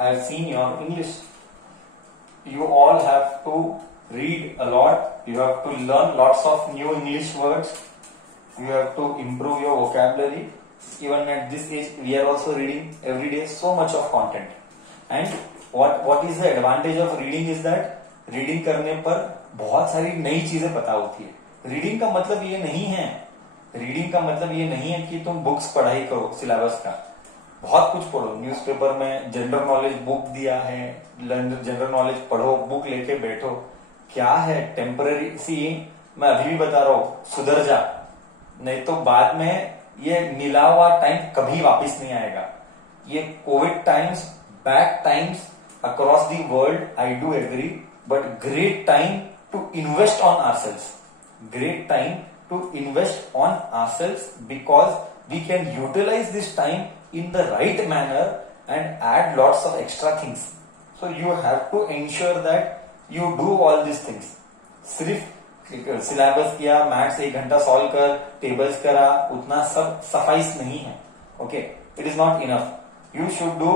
I have seen your English. You all have to read a lot. You have to learn lots of new English words. You have to improve your vocabulary. Even at this age, we are also reading every day so much of content. And what is the advantage of reading is that reading करने पर बहुत सारी नई चीजें पता होती है. Reading का मतलब ये नहीं है, रीडिंग का मतलब ये नहीं है कि तुम बुक्स पढ़ाई करो सिलेबस का. बहुत कुछ पढ़ो. न्यूज़पेपर में जनरल नॉलेज बुक दिया है, जनरल नॉलेज पढ़ो, बुक लेके बैठो. क्या है टेम्पररी सी, मैं अभी भी बता रहा हूं, सुधर जा, नहीं तो बाद में ये मिला हुआ टाइम कभी वापस नहीं आएगा. ये Covid times, bad times across the world, I do agree, but great time to invest on ourselves. Great time to invest on ourselves because we can utilize this time in the right manner and add lots of extra things. So you have to ensure that you do all these things. सिर्फ syllabus किया, maths 1 घंटा solve कर, tables करा, उतना सब suffice नहीं है. Okay, it is not enough. You should do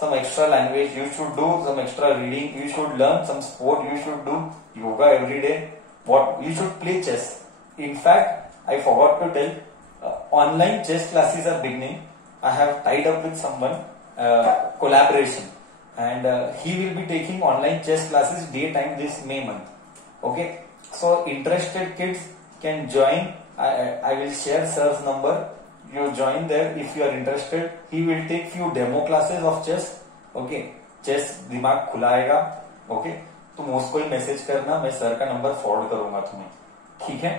some extra language, you should do some extra reading, you should learn some sport, you should do yoga every day. What you should play chess. In fact, I forgot to tell, online chess classes are beginning. I have tied up with someone, collaboration, and he will be taking online chess classes daytime this May month. Okay, so interested kids can join. I will share sir's number. You join there if you are interested. He will take few demo classes of chess. Okay, chess दिमाग खुलाएगा. Okay, तुम उसको ही message करना, मैं sir का number forward करूंगा तुम्हें. ठीक है,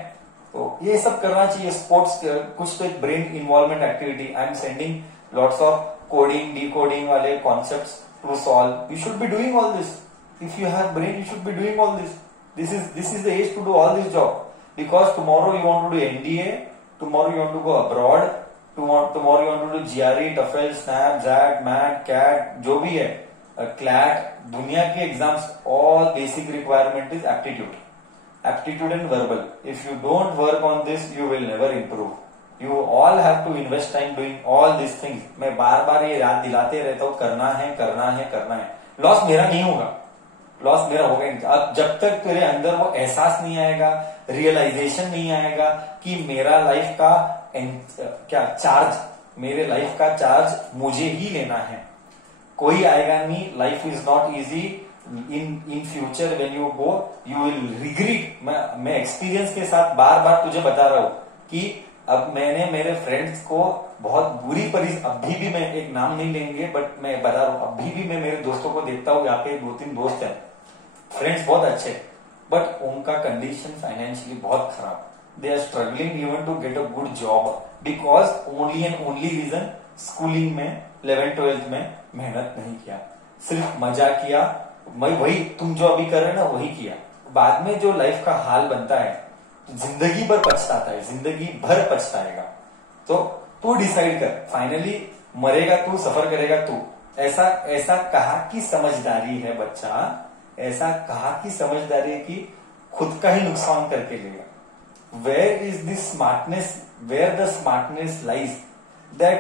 तो ये सब करना चाहिए. स्पोर्ट्स कुछ तो एक brain involvement activity. I am sending lots of coding decoding वाले concepts to solve. You should be doing all this. If you have brain, you should be doing all this. This is the age to do all this job, because tomorrow you want to do NDA, tomorrow you want to go abroad, tomorrow you want to do GRE, TOEFL, SNAP, XAT, MAT, CAT, जो भी है, CLAT, दुनिया के exams, all basic requirement is aptitude. Aptitude and verbal. If you don't work on this, you will never improve. You all have to invest time doing all these things. मैं बार बार ये याद दिलाते रहता हूँ, करना है, करना है, करना है. लॉस मेरा नहीं होगा, लॉस मेरा होगा नहीं. अब जब तक तेरे अंदर वो एहसास नहीं आएगा, रियलाइजेशन नहीं आएगा कि मेरा लाइफ का क्या चार्ज, मेरे लाइफ का चार्ज मुझे ही लेना है, कोई आएगा नहीं. Life is not easy. in future when you go you will regret. मैं एक्सपीरियंस के साथ बार बार तुझे बता रहा हूं कि अब मैंने मेरे फ्रेंड्स को बहुत बुरी अभी भी, मैं एक नाम नहीं लेंगे बट मैं बता रहा हूं, अभी भी मैं मेरे दोस्तों को देखता हूं. यहाँ पे 2-3 दोस्त हैं, फ्रेंड्स बहुत अच्छे, बट उनका कंडीशन फाइनेंशियली बहुत खराब. They are struggling even to get a good job because only and only reason, schooling में 11th-12th में मेहनत नहीं किया, सिर्फ मजा किया. मैं वही तुम जो अभी कर रहे ना वही किया. बाद में जो लाइफ का हाल बनता है, जिंदगी भर पछताता है, जिंदगी भर पछताएगा. तो तू डिसाइड कर, फाइनली मरेगा तू, सफर करेगा तू. ऐसा कहा कि समझदारी है बच्चा, ऐसा कहा कि समझदारी है कि खुद का ही नुकसान करके लेगा. Where is the smartness, where the smartness lies, that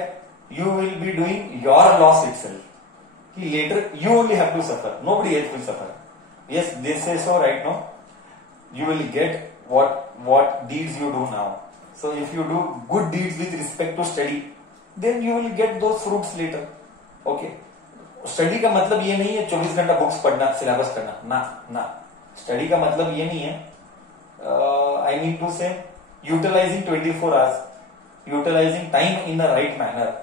you will be doing your loss itself. Later you only have to suffer, nobody else will suffer. Yes, they say so right now. You will get what deeds you do now. So if you do good deeds with respect to study, then you will get those fruits later. Okay, study का मतलब ये नहीं है 24 घंटा books पढ़ना, syllabus करना, ना. Study का मतलब ये नहीं है. I mean to say utilizing 24 hours, utilizing time in the right manner.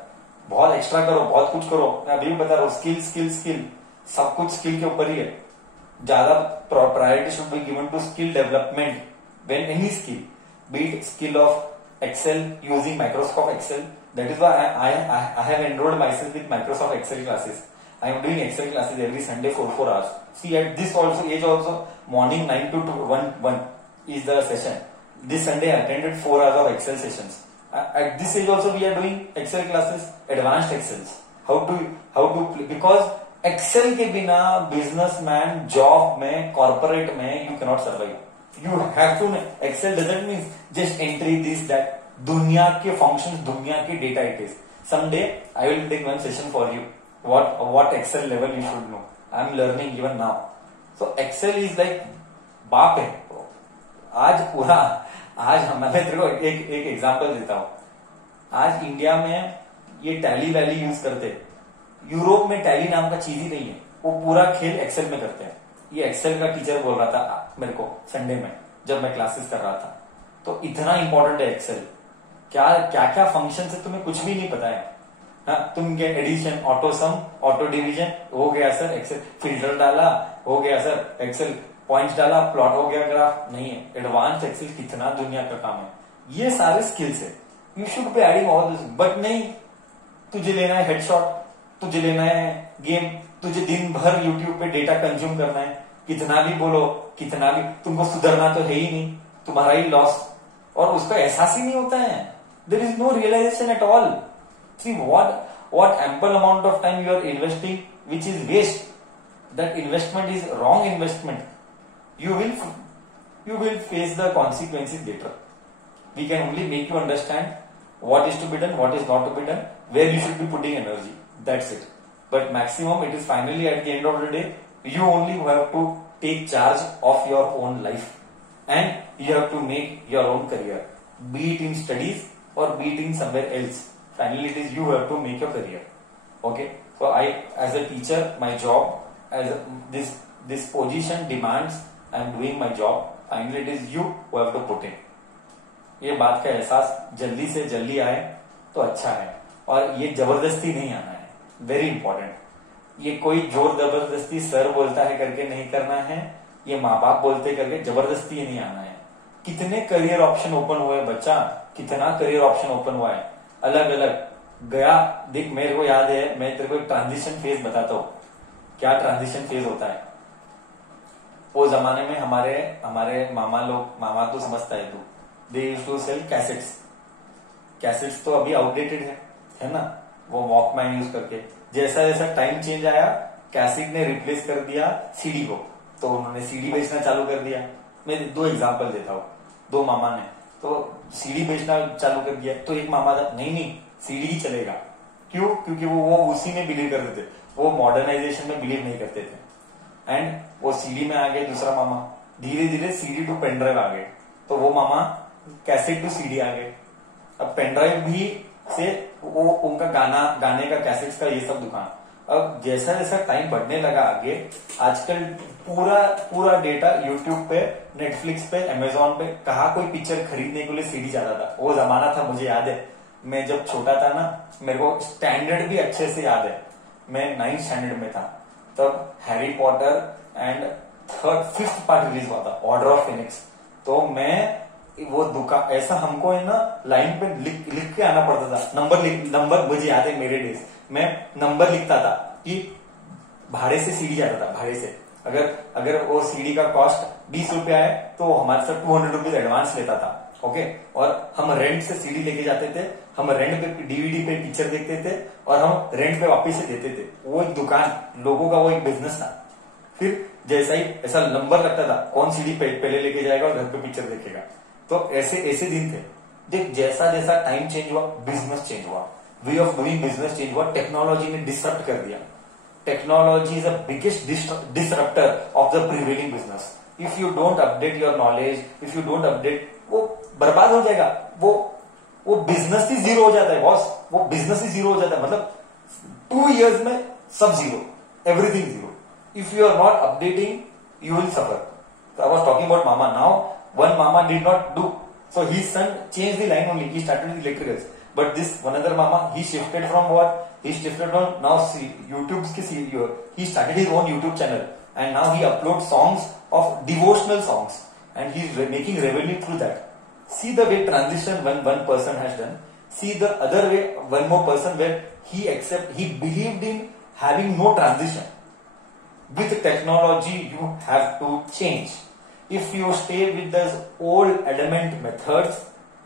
बहुत एक्स्ट्रा करो, बहुत कुछ करो. मैं अभी भी बता रहा हूँ, स्किल, सब कुछ स्किल के ऊपर ही है. ज्यादा priority should be given to skill development. When any skill, be it skill of Excel, using Microsoft Excel. That is why I have enrolled my self with Microsoft Excel classes. I am doing Excel classes every Sunday 4 hours. See at this also as also morning 9 to 1 is the session. This Sunday I attended 4 hours of Excel sessions. At this age also we are doing Excel classes, advanced Excels. How to play, because Excel के बिना businessman job में, corporate में you cannot survive. You have to. Excel doesn't mean just entry this that. दुनिया के functions, दुनिया के data it is. Someday I will take one session for you. what Excel level you should know. I am learning even now. So Excel is like बाप है. आज मैं तेरे को एक एग्जांपल देता हूं. आज इंडिया में ये टैली वैली यूज करते हैं. यूरोप में टैली नाम का चीज ही नहीं है. वो पूरा खेल एक्सेल में करते हैं. ये एक्सेल का टीचर बोल रहा था मेरे को संडे में जब मैं क्लासेस कर रहा था. तो इतना इंपॉर्टेंट है एक्सेल. क्या क्या फंक्शन है तुम्हें कुछ भी नहीं पता है. हाँ, तुम क्या addition, auto sum, auto division हो गया सर एक्सेल. फिल्टर डाला हो गया सर एक्सेल. पॉइंट्स डाला प्लॉट हो गया ग्राफ. नहीं है. एडवांस एक्सेल कितना दुनिया का काम है. ये सारे स्किल्स है. You should be adding all this. But नहीं, तुझे लेना है हेडशॉट, तुझे लेना है गेम, तुझे दिन भर यूट्यूब पे डेटा कंज्यूम करना है. कितना भी बोलो, कितना भी, तुमको सुधरना तो है ही नहीं. तुम्हारा ही लॉस. और उसका एहसास ही नहीं होता है. There is no realization at all. See what ample amount of time you are investing which is waste. That investment is wrong investment. You will face the consequences later. We can only make you understand what is to be done, what is not to be done, where you should be putting energy. That's it. But maximum, it is finally at the end of the day, you only have to take charge of your own life and you have to make your own career, be it in studies or be it in somewhere else. Finally, it is you have to make your career. Okay. So I, as a teacher, my job, as this position demands, I am doing my job. Finally, it is you who have to put in. ये बात का एहसास जल्दी से जल्दी आए तो अच्छा है. और ये जबरदस्ती नहीं आना है. Very important. ये कोई जोर जबरदस्ती सर बोलता है करके नहीं करना है. ये माँ बाप बोलते करके जबरदस्ती नहीं आना है. कितने करियर ऑप्शन ओपन हुए बच्चा. कितना करियर ऑप्शन ओपन हुआ है. अलग अलग गया. देख मेरे को याद है, मैं तेरे को एक ट्रांजिशन फेज बताता हूँ. क्या ट्रांजिशन फेज होता है. वो जमाने में हमारे मामा तो समझता है तू. They used to sell cassettes. Cassettes तो अभी आउटडेटेड है ना. वो वॉकमैन यूज करके. जैसा जैसा टाइम चेंज आया, कैसेट ने रिप्लेस कर दिया सीडी को. तो उन्होंने सीडी बेचना चालू कर दिया. मैं 2 एग्जांपल देता हूँ. 2 मामा ने तो सीडी बेचना चालू कर दिया. तो एक मामा था नहीं सीडी ही चलेगा. क्यों? क्योंकि वो उसी में बिलीव करते थे. वो मॉडर्नाइजेशन में बिलीव नहीं करते थे. एंड वो सीडी में आ गए. दूसरा मामा धीरे धीरे सीडी टू पेनड्राइव आ गए. तो वो मामा कैसेट टू सीडी आ गए. अब पेनड्राइव भी से वो उनका गाने का कैसेट्स का ये सब दुकान. अब जैसा जैसा टाइम बढ़ने लगा आगे, आजकल पूरा डेटा यूट्यूब पे, नेटफ्लिक्स पे, अमेजोन पे. कहा कोई पिक्चर खरीदने के लिए सीडी जाता था. वो जमाना था. मुझे याद है मैं जब छोटा था ना, मेरे को स्टैंडर्ड भी अच्छे से याद है. मैं 9th स्टैंडर्ड में था तब Harry Potter and 5th part release हुआ था, ऑर्डर ऑफ फिनिक्स. तो मैं वो दुकान ऐसा हमको है ना लाइन पे लिख के आना पड़ता था. नंबर मुझे याद है. मेरे डेज मैं नंबर लिखता था कि भाड़े से सीडी जाता था. भाड़े से अगर वो सीडी का कॉस्ट 20 रुपया है तो हमारे से 200 रुपीज एडवांस लेता था. ओके. और हम रेंट से सीडी लेके जाते थे. हम रेंट पे डीवीडी पे पिक्चर देखते थे और हम रेंट पे वापस से देते थे. वो एक दुकान, लोगों का वो एक बिजनेस था. फिर जैसा ही ऐसा नंबर लगता था कौन सीडी पहले लेके जाएगा और घर पे पिक्चर देखेगा. तो ऐसे दिन थे. देख जैसा जैसा टाइम चेंज हुआ, बिजनेस चेंज हुआ, way of doing business change हुआ. टेक्नोलॉजी ने डिसरप्ट कर दिया. Technology is the biggest disruptor of the prevailing business. If you don't update your knowledge, if you don't update, वो बर्बाद हो जाएगा. वो बिजनेस ही जीरो हो जाता है बॉस. वो बिजनेस ही जीरो हो जाता है. मतलब 2 years में सब zero, everything zero. If you are not updating you will suffer. I was talking about mama. Now one mama did not do, so his son changed the line only. He started with electricals, but this one other mama, he shifted from what? He shifted from now YouTube's CEO. He started his own YouTube channel and now he uploads songs of devotional songs and he's making revenue through that. See the way transition one person has done. See the other way, one more person where he believed in having no transition. With technology you have to change. If you stay with those old adamant methods,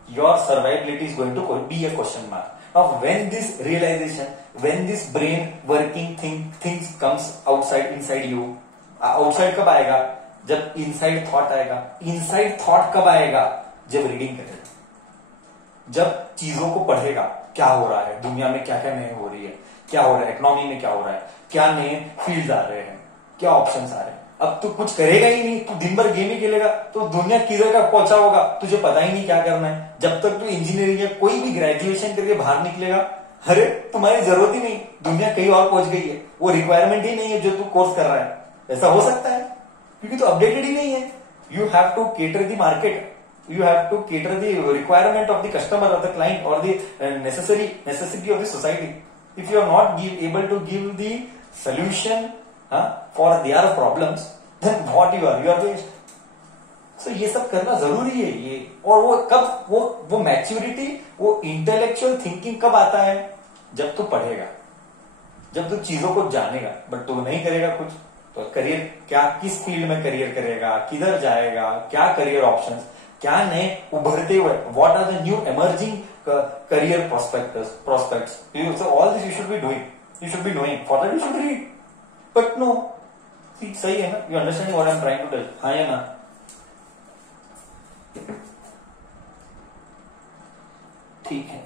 your survivability is going to be a question mark. Now when this realization, when this brain working things comes inside you, outside कब आएगा? जब inside thought आएगा. inside thought कब आएगा? जब reading करेगा, जब चीजों को पढ़ेगा, क्या हो रहा है दुनिया में, क्या क्या नहीं हो रही है, क्या हो रहा है इकोनॉमी में, क्या हो रहा है, क्या नए फील्ड आ रहे हैं, क्या ऑप्शंस आ रहे हैं। अब तू कुछ करेगा ही नहीं, तू दिन भर गेम ही खेलेगा तो दुनिया किधर का पहुंचा होगा, तुझे पता ही नहीं क्या करना है। जब तक तू इंजीनियरिंग या कोई भी ग्रेजुएशन करके बाहर निकलेगा, अरे तुम्हारी जरूरत ही नहीं, दुनिया कहीं और पहुंच गई है, वो रिक्वायरमेंट ही नहीं है जो तू कोर्स कर रहा है। ऐसा हो सकता है क्योंकि तो अपडेटेड ही नहीं है। You have to cater the market, you have to cater the requirement of the customer or the client or the necessity of the society. If you are not able to give the solution for their problems, then what you are waste. So ये सब करना जरूरी है ये। और वो कब, वो मैच्योरिटी, वो इंटेलेक्चुअल थिंकिंग कब आता है, जब तू पढ़ेगा, जब तू चीजों को जानेगा। बट तू नहीं करेगा कुछ तो करियर क्या, किस फील्ड में करियर करेगा, किधर जाएगा, क्या करियर ऑप्शंस, क्या नए उभरते हुए, what are the new emerging career prospects, all this you should be doing, you should be knowing, for that you should read. But no, सही है ना, you understand what I am trying to tell, हाँ या ना? ठीक है।